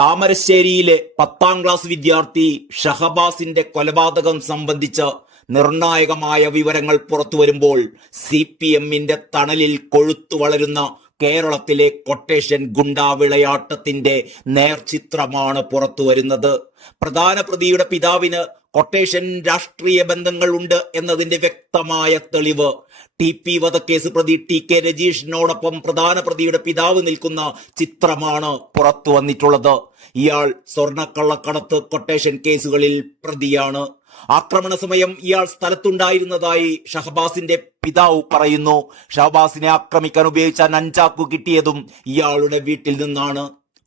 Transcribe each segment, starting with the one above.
താമരശ്ശേരിയിലെ 10ാം class വിദ്യാർത്ഥി ഷഹബാസിന്റെ കൊലപാതകം സംബന്ധിച്ച് നിർണായകമായ വിവരങ്ങൾ പുറത്തുവരുമ്പോൾ CPMന്റെ തണലിൽ കൊഴുത്തു വളരുന്ന കേരളത്തിലെ കൊട്ടേഷൻ ഗുണ്ടാ വിളയാട്ടത്തിന്റെ നേർചിത്രമാണ് പുറത്തുവരുന്നത്. പ്രധാന പ്രതിയുടെ പിതാവിന് കൊട്ടേഷൻ രാഷ്ട്രീയ ബന്ധങ്ങൾ ഉണ്ട് എന്നതിന്റെ വ്യക്തമായ തെളിവ് TP വധക്കേസ് പ്രതി TK രജീഷിനോടൊപ്പം പ്രധാന പ്രതിയുടെ പിതാവ് നിൽക്കുന്ന ചിത്രമാണ് പുറത്തു വന്നിട്ടുള്ളത്. ഇയാൾ സ്വർണ്ണക്കള്ളക്കടത്ത് കൊട്ടേഷൻ കേസുകളിൽ പ്രതിയാണ്. ആക്രമണ സമയം ഇയാൾ സ്ഥലത്തുണ്ടായിരുന്നതായി ഷഹബാസിന്റെ പിതാവ് പറയുന്നു. ഷഹബാസിനെ ആക്രമിക്കാൻ ഉപയോഗിച്ച നഞ്ചാക്കു കിട്ടിയതും ഇയാളുടെ വീട്ടിൽ നിന്നാണ്.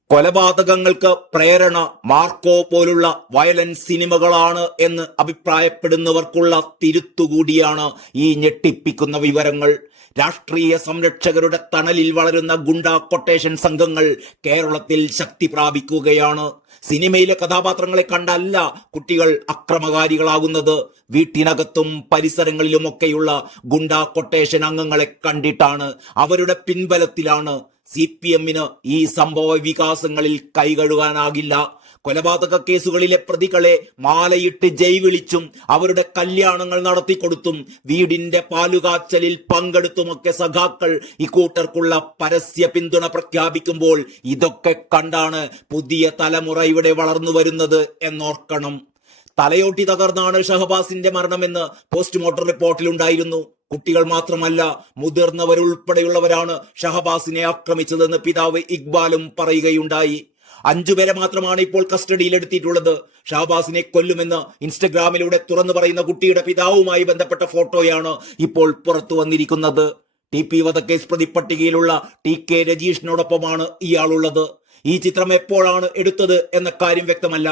കൊലപാതകങ്ങൾക്ക് പ്രേരണ മാർക്കോ പോലുള്ള വയലൻസ് സിനിമകളാണ് എന്ന് അഭിപ്രായപ്പെടുന്നവർക്കുള്ള തിരുത്തുകൂടിയാണ് ഈ ഞെട്ടിപ്പിക്കുന്ന വിവരങ്ങൾ. രാഷ്ട്രീയ സംരക്ഷകരുടെ തണലിൽ വളരുന്ന ഗുണ്ടാ കൊട്ടേഷൻ സംഘങ്ങൾ കേരളത്തിൽ ശക്തി പ്രാപിക്കുകയാണ്. സിനിമയിലെ കഥാപാത്രങ്ങളെ കണ്ടല്ല കുട്ടികൾ അക്രമകാരികളാകുന്നത്. വീട്ടിനകത്തും പരിസരങ്ങളിലുമൊക്കെയുള്ള ഗുണ്ടാ കൊട്ടേഷൻ അംഗങ്ങളെ കണ്ടിട്ടാണ്, അവരുടെ പിൻബലത്തിലാണ്. CPMന് ഈ സംഭവ വികാസങ്ങളിൽ കൈകഴുകാനാകില്ല. കൊലപാതക കേസുകളിലെ പ്രതികളെ മാലയിട്ട് ജൈവിളിച്ചും അവരുടെ കല്യാണങ്ങൾ നടത്തിക്കൊടുത്തും വീടിന്റെ പാലുകാച്ചലിൽ പങ്കെടുത്തുമൊക്കെ സഖാക്കൾ ഇക്കൂട്ടർക്കുള്ള പരസ്യ പിന്തുണ പ്രഖ്യാപിക്കുമ്പോൾ ഇതൊക്കെ കണ്ടാണ് പുതിയ തലമുറ ഇവിടെ വളർന്നു വരുന്നത് എന്നോർക്കണം. തലയോട്ടി തകർന്നാണ് ഷഹബാസിന്റെ മരണമെന്ന് പോസ്റ്റ്മോർട്ടം റിപ്പോർട്ടിലുണ്ടായിരുന്നു. കുട്ടികൾ മാത്രമല്ല, മുതിർന്നവരുൾപ്പെടെയുള്ളവരാണ് ഷഹബാസിനെ ആക്രമിച്ചതെന്ന് പിതാവ് ഇക്ബാലും പറയുകയുണ്ടായി. 5 പേരെ മാത്രമാണ് ഇപ്പോൾ കസ്റ്റഡിയിലെടുത്തിട്ടുള്ളത്. ഷഹബാസിനെ കൊല്ലുമെന്ന് ഇൻസ്റ്റഗ്രാമിലൂടെ തുറന്നു പറയുന്ന കുട്ടിയുടെ പിതാവുമായി ബന്ധപ്പെട്ട ഫോട്ടോയാണ് ഇപ്പോൾ പുറത്തു വന്നിരിക്കുന്നത്. TP വധക്കേസ് പ്രതി പട്ടികയിലുള്ള TK രജീഷിനോടൊപ്പമാണ് ഇയാളുള്ളത്. ഈ ചിത്രം എപ്പോഴാണ് എടുത്തത് എന്ന കാര്യം വ്യക്തമല്ല.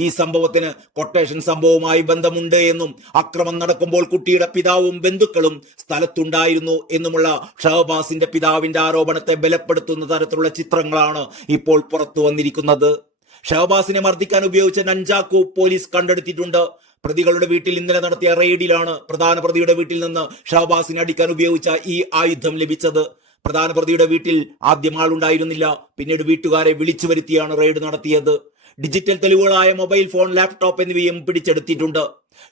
ഈ സംഭവത്തിന് കൊട്ടേഷൻ സംഭവവുമായി ബന്ധമുണ്ട് എന്നും അക്രമം നടക്കുമ്പോൾ കുട്ടിയുടെ പിതാവും ബന്ധുക്കളും സ്ഥലത്തുണ്ടായിരുന്നു എന്നുമുള്ള ഷഹബാസിന്റെ പിതാവിന്റെ ആരോപണത്തെ ബലപ്പെടുത്തുന്ന തരത്തിലുള്ള ചിത്രങ്ങളാണ് ഇപ്പോൾ പുറത്തു വന്നിരിക്കുന്നത്. ഷഹബാസിനെ മർദ്ദിക്കാൻ ഉപയോഗിച്ച നഞ്ചാക്കു പോലീസ് കണ്ടെടുത്തിട്ടുണ്ട്. പ്രതികളുടെ വീട്ടിൽ ഇന്നലെ നടത്തിയ റെയ്ഡിലാണ് പ്രധാന പ്രതിയുടെ വീട്ടിൽ നിന്ന് ഷഹബാസിനെ അടിക്കാൻ ഉപയോഗിച്ച ഈ ആയുധം ലഭിച്ചത്. പ്രധാന പ്രതിയുടെ വീട്ടിൽ ആദ്യം ആളുണ്ടായിരുന്നില്ല. പിന്നീട് വീട്ടുകാരെ വിളിച്ചു വരുത്തിയാണ് റെയ്ഡ് നടത്തിയത്. ഡിജിറ്റൽ തെളിവുകളായ മൊബൈൽ ഫോൺ, ലാപ്ടോപ്പ് എന്നിവയും പിടിച്ചെടുത്തിട്ടുണ്ട്.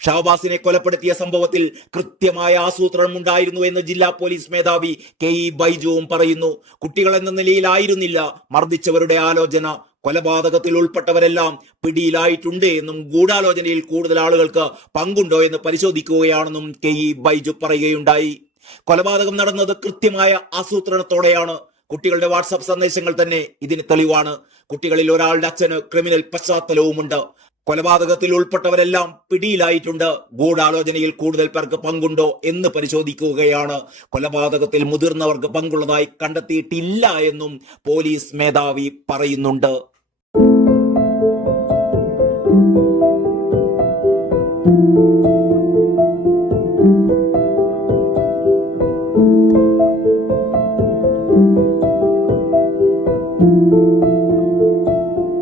ഷഹബാസിനെ കൊലപ്പെടുത്തിയ സംഭവത്തിൽ കൃത്യമായ ആസൂത്രണം ഉണ്ടായിരുന്നു എന്ന് ജില്ലാ പോലീസ് മേധാവി KE ബൈജുവും പറയുന്നു. കുട്ടികൾ എന്ന നിലയിലായിരുന്നില്ല മർദ്ദിച്ചവരുടെ ആലോചന. കൊലപാതകത്തിൽ ഉൾപ്പെട്ടവരെല്ലാം പിടിയിലായിട്ടുണ്ട് എന്നും ഗൂഢാലോചനയിൽ കൂടുതൽ ആളുകൾക്ക് പങ്കുണ്ടോ എന്ന് പരിശോധിക്കുകയാണെന്നും KE ബൈജു പറയുകയുണ്ടായി. കൊലപാതകം നടന്നത് കൃത്യമായ ആസൂത്രണത്തോടെയാണ്. കുട്ടികളുടെ വാട്സാപ്പ് സന്ദേശങ്ങൾ തന്നെ ഇതിന് തെളിവാണ്. കുട്ടികളിൽ ഒരാളുടെ അച്ഛന് ക്രിമിനൽ പശ്ചാത്തലവുമുണ്ട്. കൊലപാതകത്തിൽ ഉൾപ്പെട്ടവരെല്ലാം പിടിയിലായിട്ടുണ്ട്. ഗൂഢാലോചനയിൽ കൂടുതൽ പേർക്ക് പങ്കുണ്ടോ എന്ന് പരിശോധിക്കുകയാണ്. കൊലപാതകത്തിൽ മുതിർന്നവർക്ക് പങ്കുള്ളതായി കണ്ടെത്തിയിട്ടില്ല എന്നും പോലീസ് മേധാവി പറയുന്നുണ്ട്.